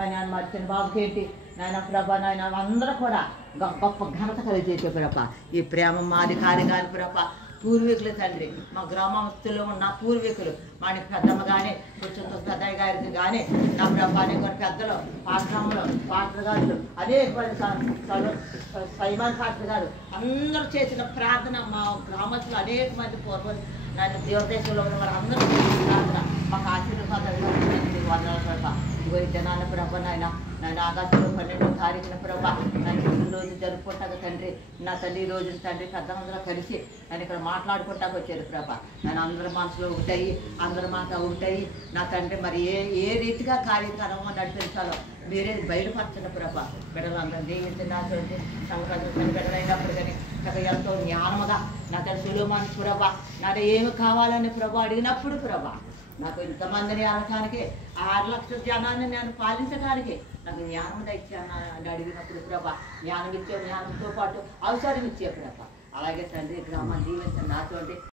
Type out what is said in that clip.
ఆయన మర్చిన బాబుకి ఏంటి నాయన ప్రభ నాయన అందరూ కూడా గొప్ప ఘనత కలిగేసే ప్రభ ఈ ప్రేమ మాది కాదు కాని ప్రభ పూర్వీకులు తండ్రి మా గ్రామస్తుల్లో ఉన్న పూర్వీకులు మాకు పెద్దమ్మ కానీ కొంచెం పెద్దయ్య గారికి కానీ నా ప్రభ అనేక పెద్దలు పాఠశాలలో పాత్ర గారు అనేక మంది సైమాన్ పాత్ర గారు అందరూ చేసిన ప్రార్థన మా గ్రామస్తులు అనేక మంది పూర్వం నన్ను దేవదేశంలో ఉన్న వారు అందరూ చేసిన ప్రార్థన మాకు ఆశీర్వాదాలు వందల ప్రభ ఇదిగో ఈ జనాల ప్రభ నాయన ఆగస్టులో 12వ తారీఖున ప్రభ నన్ను ఈ రోజు జరుపుకుంటాక తండ్రి నా తల్లి ఈ రోజున తండ్రి పెద్దలందరూ కలిసి నన్ను ఇక్కడ మాట్లాడుకుంటాకు వచ్చారు ప్రభ నన్ను అందరి మనసులో ఉంటాయి అందరి మాట ఉంటాయి నా తండ్రి మరి ఏ రీతిగా కార్యక్రమం నడిపించాలో మీరే బయటపరచండి ప్రభ బిడ్డలందరూ దీవించినటువంటి సంక్రాంతి బిడ్డలైనప్పుడు కానీ నాకు ఎంతో జ్ఞానముగా నా తల్లి సులుమాని ప్రభ నాకు ఏమి కావాలని ప్రభ అడిగినప్పుడు ప్రభ నాకు ఇంతమందిని అనటానికి 6 లక్షల జనాన్ని నేను పాలించడానికి నాకు జ్ఞానం ఇచ్చాను అని అడిగినప్పుడు ప్రభ జ్ఞానం ఇచ్చే జ్ఞానంతో పాటు అవసరం ఇచ్చే ప్రభ అలాగే తండ్రి గ్రామాన్ని దీవించండి నాతోటి